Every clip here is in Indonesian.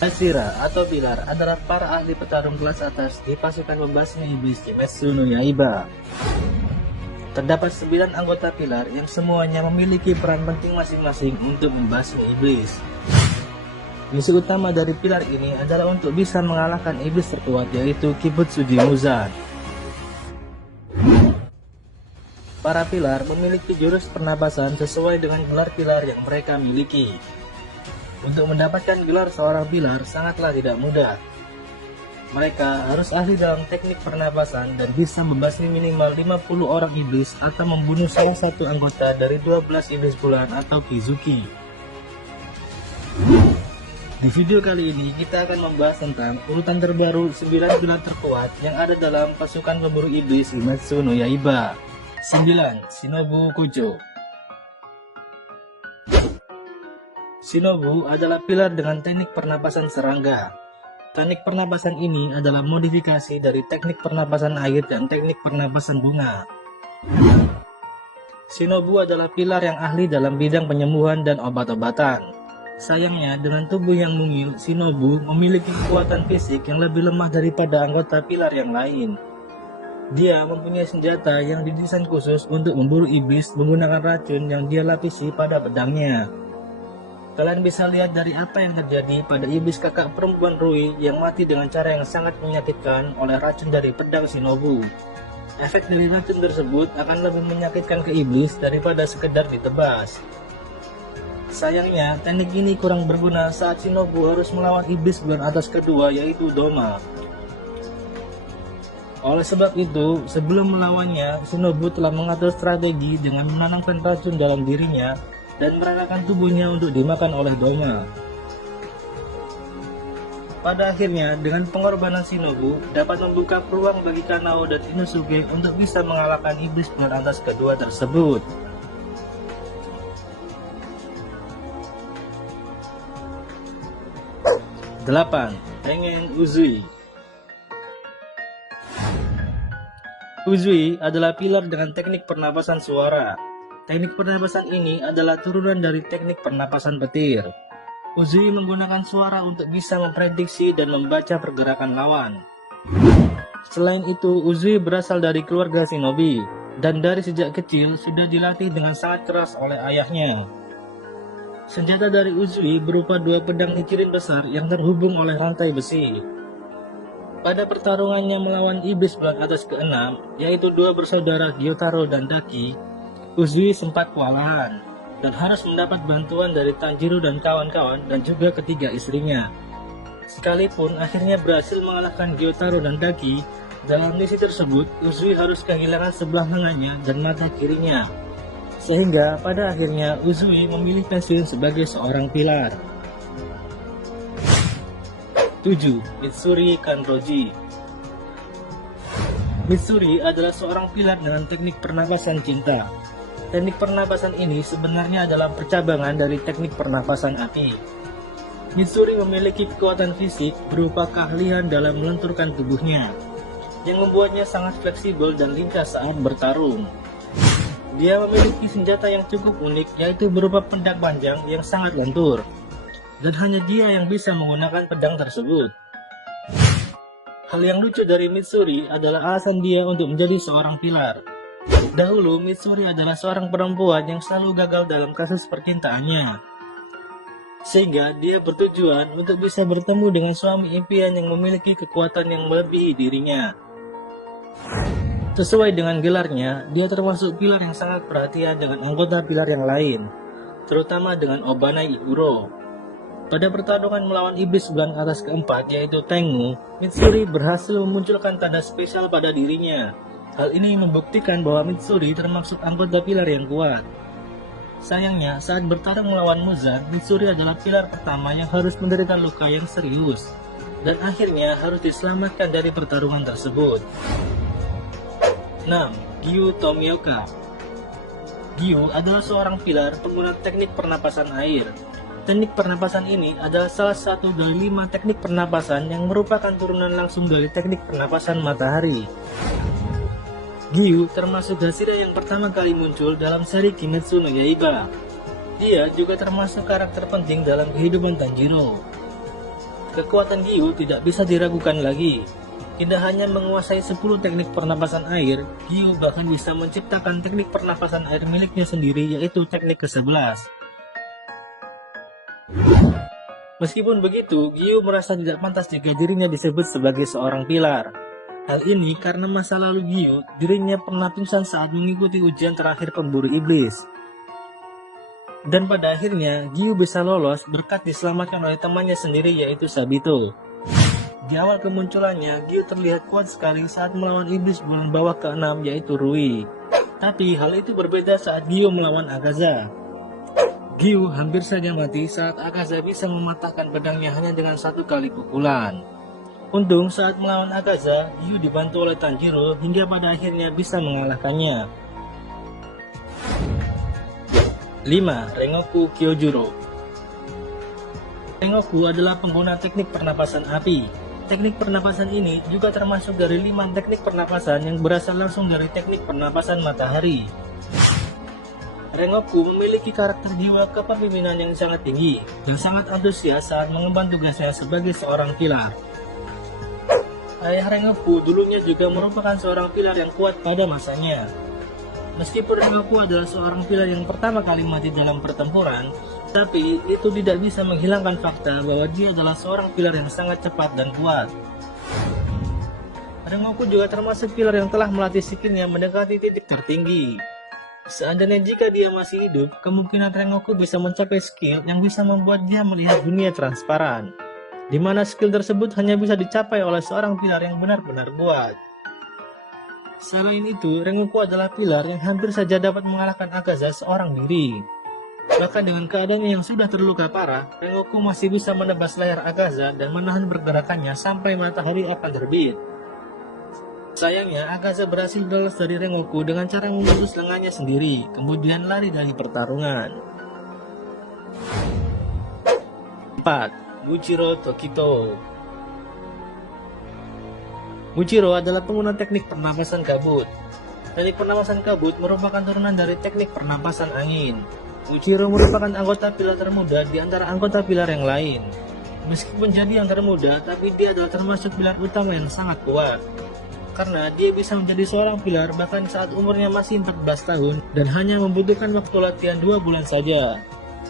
Hashira atau pilar adalah para ahli petarung kelas atas di pasukan pembasmi iblis Kimetsu no Yaiba. Terdapat 9 anggota pilar yang semuanya memiliki peran penting masing-masing untuk membasmi iblis. Misi utama dari pilar ini adalah untuk bisa mengalahkan iblis terkuat, yaitu Kibutsuji Muzan. Para pilar memiliki jurus pernapasan sesuai dengan gelar pilar yang mereka miliki. Untuk mendapatkan gelar seorang pilar sangatlah tidak mudah. Mereka harus ahli dalam teknik pernapasan dan bisa membasmi minimal 50 orang iblis atau membunuh salah satu anggota dari 12 iblis bulan atau Kizuki. Di video kali ini kita akan membahas tentang urutan terbaru 9 pilar terkuat yang ada dalam pasukan pemburu iblis Kimetsu no Yaiba. 9. Shinobu Kujo. Shinobu adalah pilar dengan teknik pernapasan serangga. Teknik pernapasan ini adalah modifikasi dari teknik pernapasan air dan teknik pernapasan bunga. Shinobu adalah pilar yang ahli dalam bidang penyembuhan dan obat-obatan. Sayangnya, dengan tubuh yang mungil, Shinobu memiliki kekuatan fisik yang lebih lemah daripada anggota pilar yang lain. Dia mempunyai senjata yang didesain khusus untuk memburu iblis menggunakan racun yang dia lapisi pada pedangnya. Kalian bisa lihat dari apa yang terjadi pada iblis kakak perempuan Rui yang mati dengan cara yang sangat menyakitkan oleh racun dari pedang Shinobu. Efek dari racun tersebut akan lebih menyakitkan ke iblis daripada sekedar ditebas. Sayangnya, teknik ini kurang berguna saat Shinobu harus melawan iblis bulan atas kedua, yaitu Doma. Oleh sebab itu, sebelum melawannya, Shinobu telah mengatur strategi dengan menanamkan racun dalam dirinya dan merelakan tubuhnya untuk dimakan oleh Doma. Pada akhirnya, dengan pengorbanan Shinobu dapat membuka peluang bagi Kanao dan Inosuke untuk bisa mengalahkan iblis bulan atas kedua tersebut. Delapan. Tengen Uzui. Uzui adalah pilar dengan teknik pernapasan suara. Teknik pernapasan ini adalah turunan dari teknik pernapasan petir. Uzui menggunakan suara untuk bisa memprediksi dan membaca pergerakan lawan. Selain itu, Uzui berasal dari keluarga shinobi, dan dari sejak kecil sudah dilatih dengan sangat keras oleh ayahnya. Senjata dari Uzui berupa 2 pedang ichirin besar yang terhubung oleh rantai besi. Pada pertarungannya melawan iblis bulan atas ke-6, yaitu 2 bersaudara Gyotaro dan Daki, Uzui sempat kewalahan dan harus mendapat bantuan dari Tanjiro dan kawan-kawan dan juga ketiga istrinya. Sekalipun akhirnya berhasil mengalahkan Gyotaro dan Daki, dalam misi tersebut Uzui harus kehilangan sebelah lengannya dan mata kirinya. Sehingga pada akhirnya Uzui memilih pensiun sebagai seorang pilar. 7. Mitsuri Kanroji. Mitsuri adalah seorang pilar dengan teknik pernapasan cinta. Teknik pernapasan ini sebenarnya adalah percabangan dari teknik pernapasan api. Mitsuri memiliki kekuatan fisik berupa keahlian dalam melenturkan tubuhnya, yang membuatnya sangat fleksibel dan lincah saat bertarung. Dia memiliki senjata yang cukup unik, yaitu berupa pedang panjang yang sangat lentur. Dan hanya dia yang bisa menggunakan pedang tersebut. Hal yang lucu dari Mitsuri adalah alasan dia untuk menjadi seorang pilar. Dahulu, Mitsuri adalah seorang perempuan yang selalu gagal dalam kasus percintaannya. Sehingga dia bertujuan untuk bisa bertemu dengan suami impian yang memiliki kekuatan yang melebihi dirinya. Sesuai dengan gelarnya, dia termasuk pilar yang sangat perhatian dengan anggota pilar yang lain, terutama dengan Obanai Iguro. Pada pertarungan melawan iblis bulan atas keempat, yaitu Tengu, Mitsuri berhasil memunculkan tanda spesial pada dirinya. Hal ini membuktikan bahwa Mitsuri termasuk anggota pilar yang kuat. Sayangnya, saat bertarung melawan Muzan, Mitsuri adalah pilar pertama yang harus menderita luka yang serius, dan akhirnya harus diselamatkan dari pertarungan tersebut. 6. Gyu Tomioka. Gyu adalah seorang pilar pengguna teknik pernapasan air. Teknik pernapasan ini adalah salah satu dari 5 teknik pernapasan yang merupakan turunan langsung dari teknik pernapasan matahari. Gyu termasuk Hashira yang pertama kali muncul dalam seri Kimetsu no Yaiba. Dia juga termasuk karakter penting dalam kehidupan Tanjiro. Kekuatan Gyu tidak bisa diragukan lagi. Tidak hanya menguasai 10 teknik pernapasan air, Gyu bahkan bisa menciptakan teknik pernapasan air miliknya sendiri, yaitu teknik ke-11. Meskipun begitu, Gyu merasa tidak pantas jika dirinya disebut sebagai seorang pilar. Hal ini karena masa lalu Gyu, dirinya pernah pingsan saat mengikuti ujian terakhir pemburu iblis. Dan pada akhirnya, Gyu bisa lolos berkat diselamatkan oleh temannya sendiri, yaitu Sabito. Di awal kemunculannya, Gyu terlihat kuat sekali saat melawan iblis bulan bawah ke-6, yaitu Rui. Tapi hal itu berbeda saat Gyu melawan Akaza. Gyu hampir saja mati saat Akaza bisa mematahkan pedangnya hanya dengan 1 kali pukulan. Untung saat melawan Akaza, Gyu dibantu oleh Tanjiro hingga pada akhirnya bisa mengalahkannya. 5. Rengoku Kyojuro. Rengoku adalah pengguna teknik pernapasan api. Teknik pernapasan ini juga termasuk dari 5 teknik pernapasan yang berasal langsung dari teknik pernapasan matahari. Rengoku memiliki karakter jiwa kepemimpinan yang sangat tinggi dan sangat antusias saat mengemban tugasnya sebagai seorang pilar. Ayah Rengoku dulunya juga merupakan seorang pilar yang kuat pada masanya. Meskipun Rengoku adalah seorang pilar yang pertama kali mati dalam pertempuran, tapi itu tidak bisa menghilangkan fakta bahwa dia adalah seorang pilar yang sangat cepat dan kuat. Rengoku juga termasuk pilar yang telah melatih skillnya mendekati titik tertinggi. Seandainya jika dia masih hidup, kemungkinan Rengoku bisa mencapai skill yang bisa membuat dia melihat dunia transparan, di mana skill tersebut hanya bisa dicapai oleh seorang pilar yang benar-benar kuat. Selain itu, Rengoku adalah pilar yang hampir saja dapat mengalahkan Akaza seorang diri. Bahkan dengan keadaannya yang sudah terluka parah, Rengoku masih bisa menebas layar Akaza dan menahan pergerakannya sampai matahari akan terbit. Sayangnya, Akaza berhasil lolos dari Rengoku dengan cara memutus lengannya sendiri, kemudian lari dari pertarungan. 4. Muchiro Tokito. Muchiro adalah pengguna teknik pernapasan kabut. Teknik pernapasan kabut merupakan turunan dari teknik pernapasan angin. Muchiro merupakan anggota pilar termuda di antara anggota pilar yang lain. Meskipun jadi yang termuda, tapi dia adalah termasuk pilar utama yang sangat kuat. Karena dia bisa menjadi seorang pilar bahkan saat umurnya masih 14 tahun dan hanya membutuhkan waktu latihan 2 bulan saja.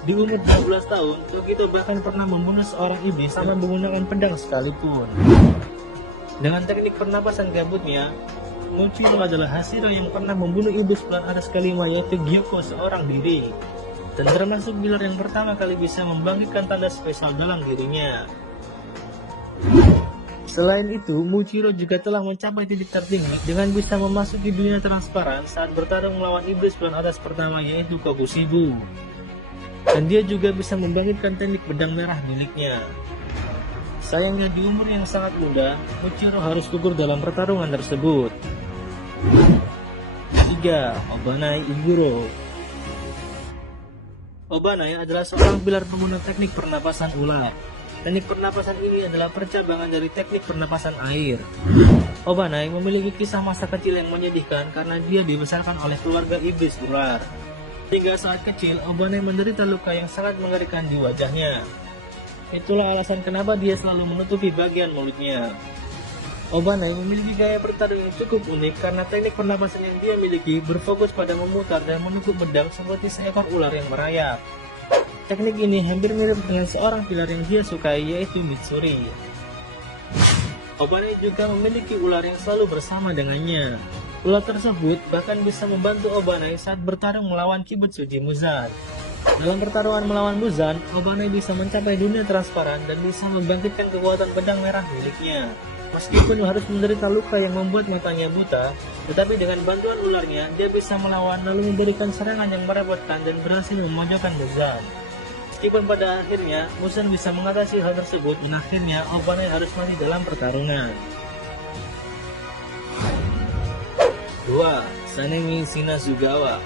Di umur 12 tahun, Tokito bahkan pernah membunuh seorang iblis sama menggunakan pedang sekalipun. Dengan teknik pernapasan kabutnya, Muchiro adalah Hashira yang pernah membunuh iblis bulan aras kelima, yaitu Gyoko seorang diri, dan termasuk pilar yang pertama kali bisa membangkitkan tanda spesial dalam dirinya. Selain itu, Muchiro juga telah mencapai titik tertinggi dengan bisa memasuki dunia transparan saat bertarung melawan iblis bulan atas pertama, yaitu Kokushibu. Dan dia juga bisa membangkitkan teknik pedang merah miliknya. Sayangnya di umur yang sangat muda, Muchiro harus gugur dalam pertarungan tersebut. 3. Obanai Iguro. Obanai adalah seorang pilar pengguna teknik pernapasan ular. Teknik pernapasan ini adalah percabangan dari teknik pernapasan air. Obanai memiliki kisah masa kecil yang menyedihkan karena dia dibesarkan oleh keluarga iblis ular. Hingga saat kecil, Obanai menderita luka yang sangat mengerikan di wajahnya. Itulah alasan kenapa dia selalu menutupi bagian mulutnya. Obanai memiliki gaya bertarung yang cukup unik karena teknik pernapasan yang dia miliki berfokus pada memutar dan menukuk pedang seperti seekor ular yang merayap. Teknik ini hampir mirip dengan seorang pilar yang dia sukai, yaitu Mitsuri. Obanai juga memiliki ular yang selalu bersama dengannya. Ular tersebut bahkan bisa membantu Obanai saat bertarung melawan Kibutsuji Muzan. Dalam pertarungan melawan Muzan, Obanai bisa mencapai dunia transparan dan bisa membangkitkan kekuatan pedang merah miliknya. Meskipun harus menderita luka yang membuat matanya buta, tetapi dengan bantuan ularnya, dia bisa melawan lalu memberikan serangan yang merepotkan dan berhasil memojokkan Muzan. Meskipun pada akhirnya, Muzan bisa mengatasi hal tersebut dan akhirnya Obanai harus mati dalam pertarungan. 2. Sanemi Shinazugawa.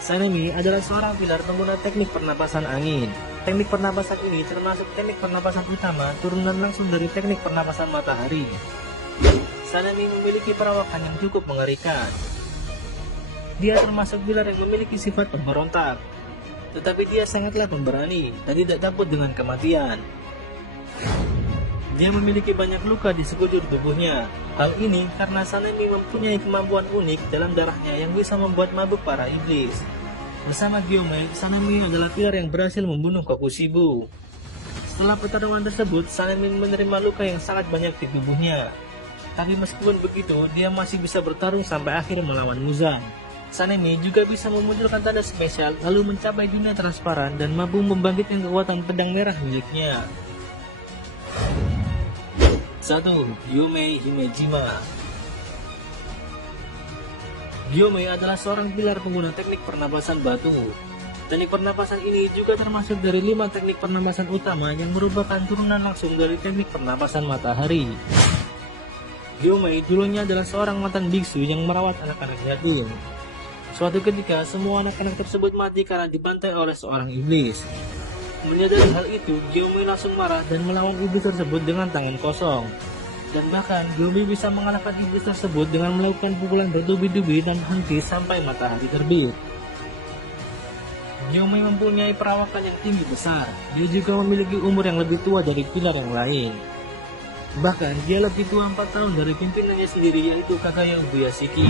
Sanemi adalah seorang pilar pengguna teknik pernapasan angin. Teknik pernapasan ini termasuk teknik pernapasan utama turunan langsung dari teknik pernapasan matahari. Sanemi memiliki perawakan yang cukup mengerikan. Dia termasuk pilar yang memiliki sifat pemberontak, tetapi dia sangatlah pemberani dan tidak takut dengan kematian. Dia memiliki banyak luka di sekujur tubuhnya. Hal ini karena Sanemi mempunyai kemampuan unik dalam darahnya yang bisa membuat mabuk para iblis. Bersama Gyomei, Sanemi adalah pilar yang berhasil membunuh Kokushibo. Setelah pertarungan tersebut, Sanemi menerima luka yang sangat banyak di tubuhnya. Tapi meskipun begitu, dia masih bisa bertarung sampai akhir melawan Muzan. Sanemi juga bisa memunculkan tanda spesial lalu mencapai dunia transparan dan mampu membangkitkan kekuatan pedang merah miliknya. 1. Gyomei Himejima. Gyomei adalah seorang pilar pengguna teknik pernapasan batu. Teknik pernapasan ini juga termasuk dari 5 teknik pernapasan utama yang merupakan turunan langsung dari teknik pernapasan matahari. Gyomei dulunya adalah seorang mantan biksu yang merawat anak-anak yatim. Suatu ketika, semua anak-anak tersebut mati karena dibantai oleh seorang iblis. Menyadari hal itu, Gyomei langsung marah dan melawan iblis tersebut dengan tangan kosong. Dan bahkan, Gyomei bisa mengalahkan iblis tersebut dengan melakukan pukulan bertubi-tubi dan henti sampai matahari terbit. Gyomei mempunyai perawakan yang tinggi besar. Dia juga memiliki umur yang lebih tua dari pilar yang lain. Bahkan, dia lebih tua 4 tahun dari pimpinannya sendiri, yaitu Kagaya Ubuyashiki.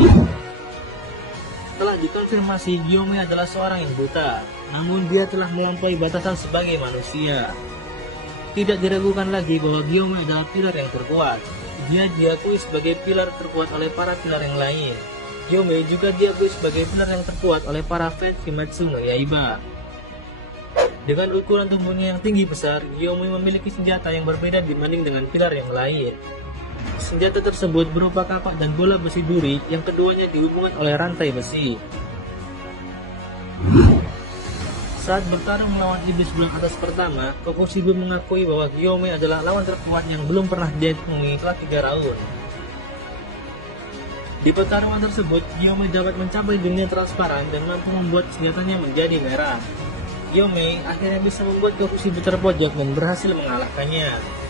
Telah dikonfirmasi Gyomei adalah seorang yang buta, namun dia telah melampaui batasan sebagai manusia. Tidak diragukan lagi bahwa Gyomei adalah pilar yang terkuat. Dia diakui sebagai pilar terkuat oleh para pilar yang lain. Gyomei juga diakui sebagai pilar yang terkuat oleh para fans Kimetsu no Yaiba. Dengan ukuran tubuhnya yang tinggi besar, Gyomei memiliki senjata yang berbeda dibanding dengan pilar yang lain. Senjata tersebut berupa kapak dan bola besi duri yang keduanya dihubungkan oleh rantai besi. Saat bertarung melawan iblis bulan atas pertama, Kokushibo mengakui bahwa Gyomei adalah lawan terkuat yang belum pernah dia temui setelah 3 round. Di pertarungan tersebut, Gyomei dapat mencapai dunia transparan dan mampu membuat senjatanya menjadi merah. Gyomei akhirnya bisa membuat Kokushibo terpojok dan berhasil mengalahkannya.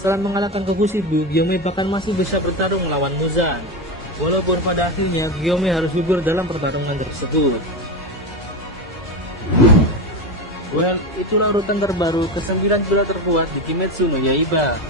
Setelah mengalahkan Kokushibo, Gyomei bahkan masih bisa bertarung melawan Muzan. Walaupun pada akhirnya Gyomei harus gugur dalam pertarungan tersebut. Well, itulah urutan terbaru ke-9 pilar terkuat di Kimetsu no Yaiba.